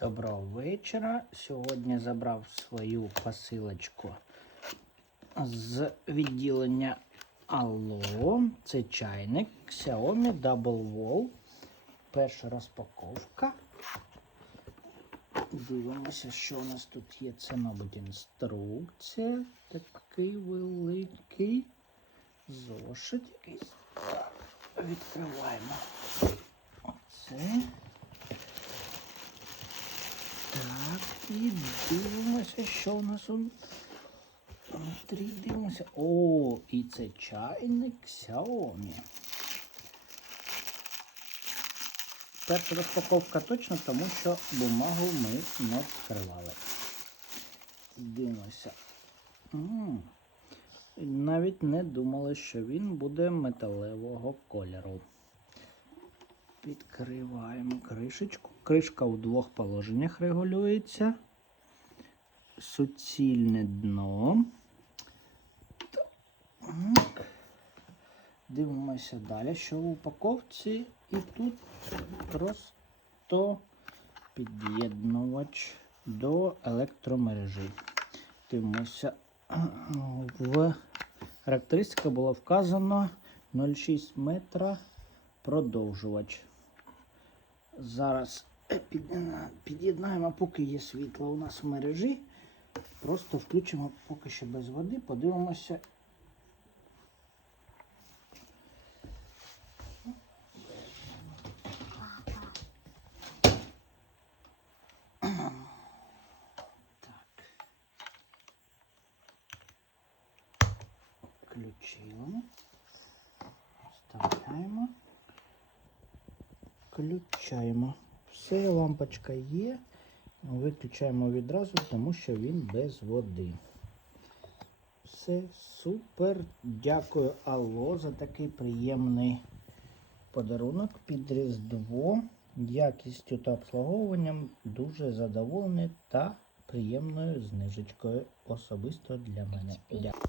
Доброго вечора. Сьогодні забрав свою посилочку з відділення Allo. Це чайник Xiaomi Double Wall. Перша розпаковка. Дивимося, що у нас тут є. Це, мабуть, інструкція. Такий великий зошит якийсь. Відкриваємо. Оце. Так, і дивимося, що у нас он внутрі дивимося. О, і це чайник Xiaomi. Перша розпаковка точно, тому що бумагу ми не відкривали. Дивимося. Навіть не думали, що він буде металевого кольору. Відкриваємо кришечку. Кришка у двох положеннях регулюється. Суцільне дно. Так. Дивимося далі, що в упаковці. І тут просто під'єднувач до електромережі. Дивимося. В характеристика було вказано 0,6 метра продовжувач. Зараз під'єдна- під'єднаємо, поки є світло у нас в мережі. Просто включимо поки що без води, подивимося. Так. Включили. Вставляємо. Включаємо. Все, лампочка є. Виключаємо відразу, тому що він без води. Все супер. Дякую Алло за такий приємний подарунок під Різдво. Якістю та обслуговуванням дуже задоволений та приємною знижечкою особисто для мене. Дякую.